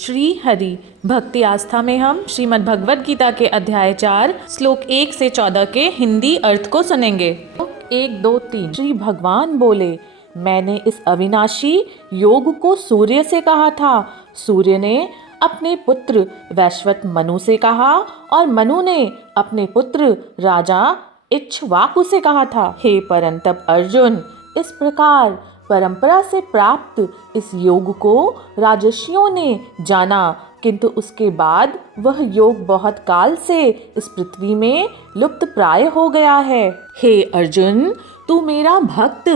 श्री हरि भक्ति आस्था में हम श्रीमद् भगवद गीता के अध्याय 4 श्लोक 1 से 14 के हिंदी अर्थ को सुनेंगे। 1, 2, 3। श्री भगवान बोले, मैंने इस अविनाशी योग को सूर्य से कहा था, सूर्य ने अपने पुत्र वैश्वत मनु से कहा और मनु ने अपने पुत्र राजा इक्ष्वाकु से कहा था। हे परंतप अर्जुन, इस प्रकार परंपरा से प्राप्त इस योग को राजर्षियों ने जाना, किंतु उसके बाद वह योग बहुत काल से इस पृथ्वी में लुप्त प्राय हो गया है। हे अर्जुन, तू मेरा भक्त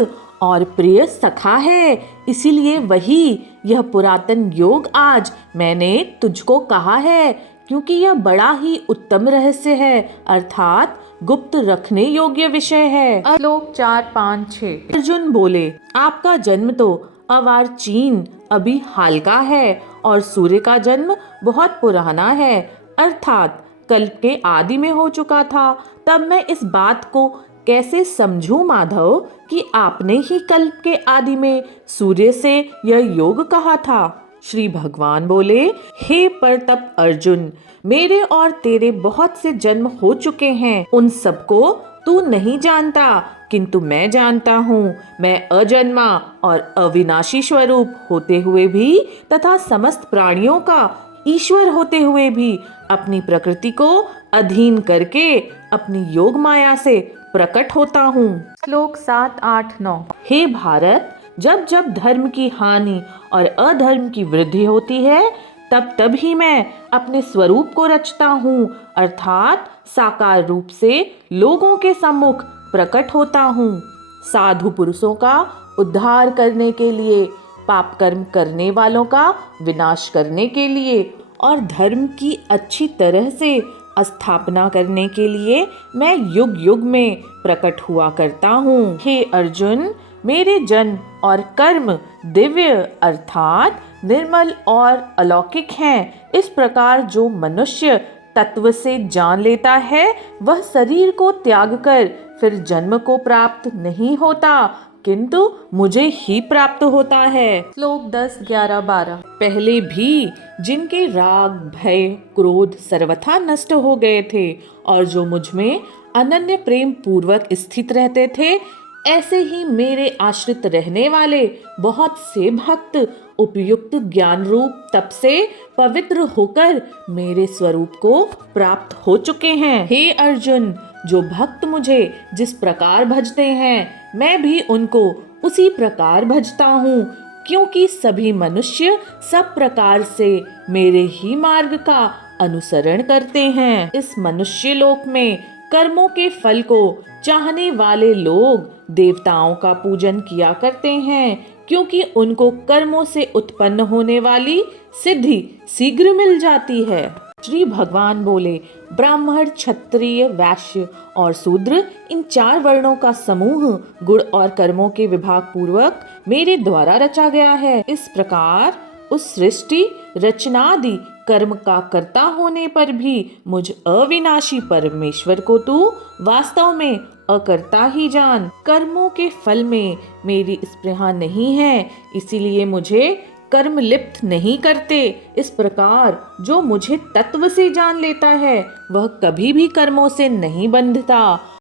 और प्रिय सखा है, इसीलिए वही यह पुरातन योग आज मैंने तुझको कहा है, क्योंकि यह बड़ा ही उत्तम रहस्य है, अर्थात गुप्त रखने योग्य विषय है। श्लोक 4, 5, 6। अर्जुन बोले, आपका जन्म तो अर्वाचीन अभी हाल का है और सूर्य का जन्म बहुत पुराना है, अर्थात कल्प के आदि में हो चुका था। तब मैं इस बात को कैसे समझूं माधव कि आपने ही कल्प के आदि में सूर्य से यह योग कहा था। श्री भगवान बोले, हे परतप अर्जुन, मेरे और तेरे बहुत से जन्म हो चुके हैं, उन सबको तू नहीं जानता, किंतु मैं जानता हूँ। मैं अजन्मा और अविनाशी स्वरूप होते हुए भी तथा समस्त प्राणियों का ईश्वर होते हुए भी अपनी प्रकृति को अधीन करके अपनी योग माया से प्रकट होता हूँ। श्लोक 7, 8, 9। हे भारत, जब जब धर्म की हानि और अधर्म की वृद्धि होती है, तब तब ही मैं अपने स्वरूप को रचता हूँ, अर्थात साकार रूप से लोगों के सम्मुख प्रकट होता हूँ। साधु पुरुषों का उद्धार करने के लिए, पाप कर्म करने वालों का विनाश करने के लिए और धर्म की अच्छी तरह से स्थापना करने के लिए मैं युग युग में प्रकट हुआ करता हूँ। हे अर्जुन, मेरे जन्म और कर्म दिव्य अर्थात निर्मल और अलौकिक हैं। इस प्रकार जो मनुष्य तत्व से जान लेता है, वह शरीर को त्याग कर फिर जन्म को प्राप्त नहीं होता, किंतु मुझे ही प्राप्त होता है। श्लोक 10, 11, 12। पहले भी जिनके राग, भय, क्रोध सर्वथा नष्ट हो गए थे और जो मुझ में अनन्य प्रेम पूर्वक स्थित रहते थे, ऐसे ही मेरे आश्रित रहने वाले बहुत से भक्त उपयुक्त ज्ञान रूप तप से पवित्र होकर मेरे स्वरूप को प्राप्त हो चुके हैं। हे अर्जुन, जो भक्त मुझे जिस प्रकार भजते हैं, मैं भी उनको उसी प्रकार भजता हूँ, क्योंकि सभी मनुष्य सब प्रकार से मेरे ही मार्ग का अनुसरण करते हैं। इस मनुष्य लोक में कर्मों के फल को चाहने वाले लोग देवताओं का पूजन किया करते हैं, क्योंकि उनको कर्मों से उत्पन्न होने वाली सिद्धि शीघ्र मिल जाती है। श्री भगवान बोले, ब्राह्मण, क्षत्रिय, वैश्य और शूद्र, इन 4 वर्णों का समूह गुण और कर्मों के विभाग पूर्वक मेरे द्वारा रचा गया है। इस प्रकार उस सृष्टि रचनादि कर्म का कर्ता होने पर भी मुझ अविनाशी परमेश्वर को तू वास्तव में अकर्ता ही जान। कर्मों के फल में मेरी स्पृहा नहीं है, इसीलिए मुझे कर्म लिप्त नहीं करते। इस प्रकार जो मुझे तत्व से जान लेता है, वह कभी भी कर्मों से नहीं बंधता